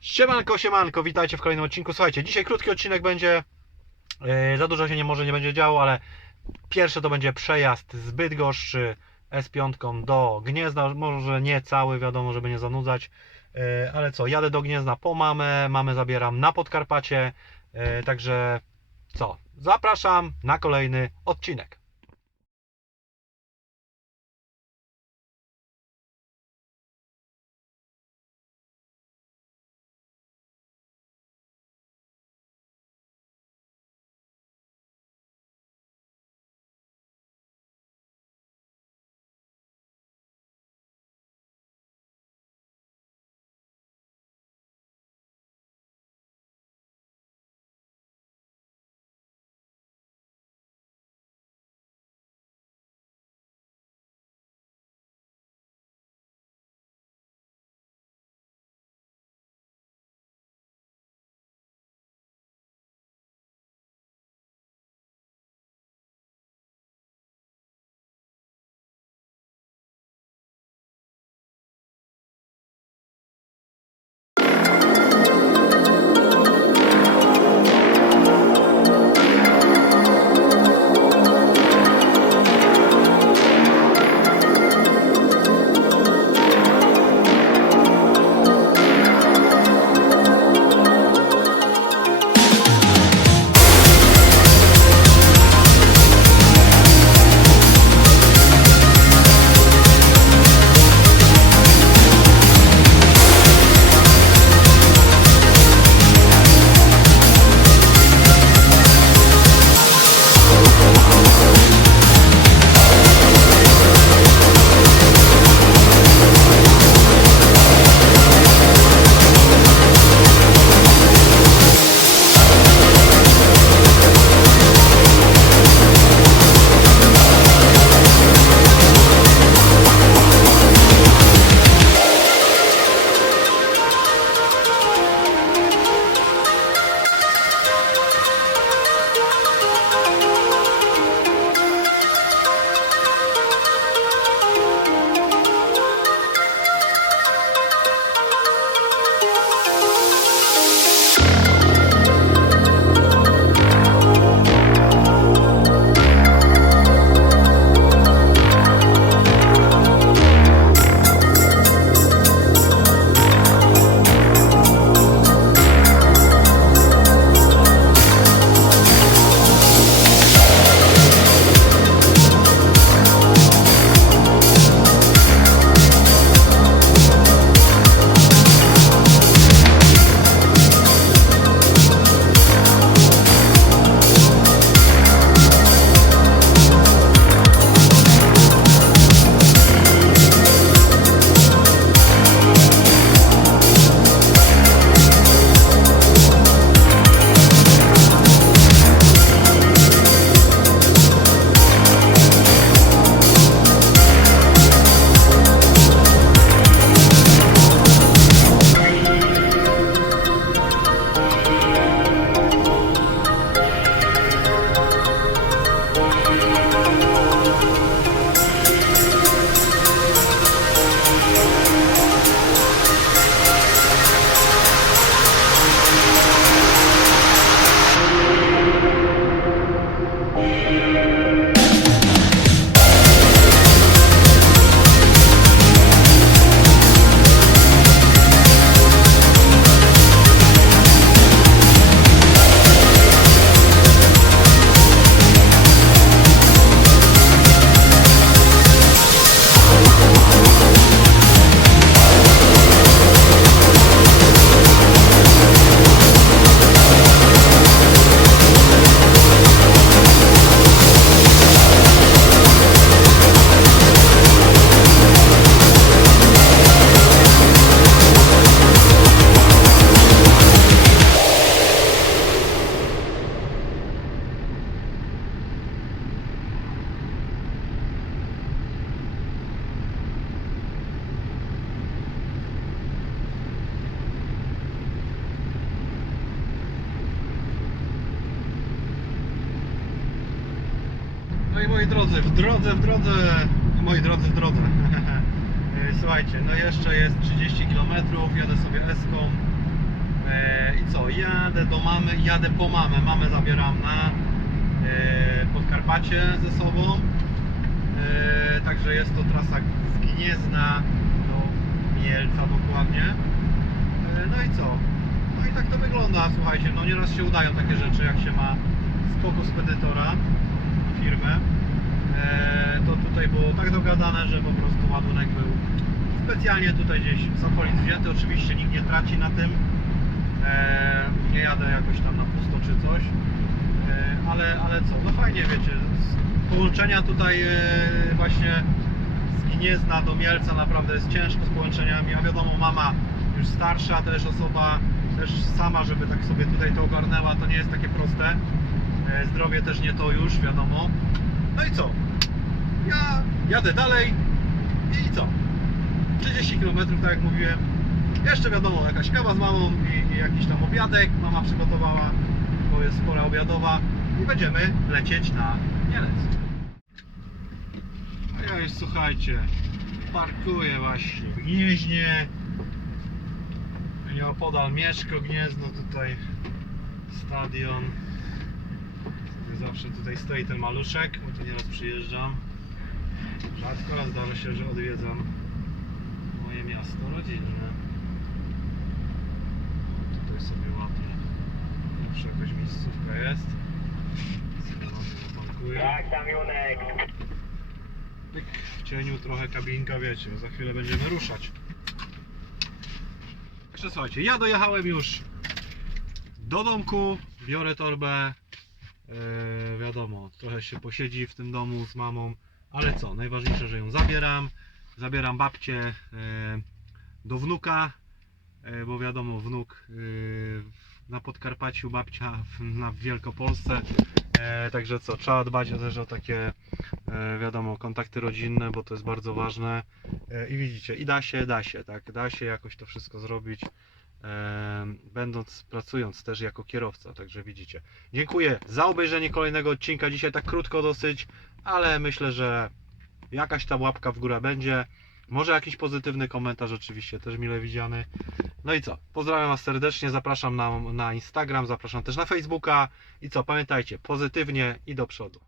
Siemanko, siemanko, witajcie w kolejnym odcinku. Słuchajcie, dzisiaj krótki odcinek będzie. Yy, za dużo się nie może nie będzie działo, ale pierwszy to będzie przejazd z Bydgoszczy S5 do Gniezna. Może nie cały, wiadomo, żeby nie zanudzać. Yy, ale co, jadę do Gniezna po mamę. Mamę zabieram na Podkarpacie. Yy, także co, zapraszam na kolejny odcinek. Moi drodzy, w drodze, w drodze, moi drodzy, w drodze. E, Słuchajcie, no jeszcze jest 30 km, jadę sobie eską. E, I co, jadę do mamy, jadę po mamę. Mamę zabieram na e, Podkarpacie ze sobą. Także jest to trasa z Gniezna do Mielca dokładnie. No i co? No i tak to wygląda, słuchajcie, no nieraz się udają takie rzeczy, jak się ma spoko spedytora, firmę. E, to tutaj było tak dogadane, że po prostu ładunek był specjalnie tutaj gdzieś z okolic wzięty. Oczywiście nikt nie traci na tym. E, nie jadę jakoś tam na pusto czy coś. E, ale, ale co, no fajnie wiecie, połączenia tutaj właśnie z Gniezna do Mielca naprawdę jest ciężko z połączeniami, a wiadomo mama już starsza też osoba, też sama, żeby tak sobie tutaj to ogarnęła, to nie jest takie proste. Zdrowie też nie to już, wiadomo. No i co? Ja jadę dalej i co? 30 km, tak jak mówiłem. Jeszcze wiadomo, jakaś kawa z mamą i, i jakiś tam obiadek mama przygotowała, bo jest pora obiadowa i będziemy lecieć na Mielec. A ja już słuchajcie, parkuję właśnie w Gnieźnie. Nieopodal Mieszko Gniezno, tutaj stadion. Zawsze tutaj stoi ten maluszek, bo tu nieraz przyjeżdżam. Rzadko, ale zdarza się, że odwiedzam moje miasto rodzinne. Tutaj sobie ładnie zawsze jakaś miejscówka jest. Sobie. Tak. Pyk, w cieniu trochę kabinka, wiecie, za chwilę będziemy ruszać. Także słuchajcie, ja dojechałem już do domku, biorę torbę, e, wiadomo, trochę się posiedzi w tym domu z mamą, ale co, najważniejsze, że ją zabieram, zabieram babcię e, do wnuka, e, bo wiadomo, wnuk na Podkarpaciu, babcia w, na Wielkopolsce, e, także co, trzeba dbać też o takie e, wiadomo, kontakty rodzinne, bo to jest bardzo ważne. E, I widzicie, i da się, da się, tak, da się jakoś to wszystko zrobić, będąc, pracując też jako kierowca, także widzicie. Dziękuję za obejrzenie kolejnego odcinka, dzisiaj tak krótko dosyć, ale myślę, że jakaś ta łapka w górę będzie. Może jakiś pozytywny komentarz oczywiście, też mile widziany. No i co? Pozdrawiam Was serdecznie, zapraszam na, na Instagram, zapraszam też na Facebooka. I co? Pamiętajcie, pozytywnie i do przodu.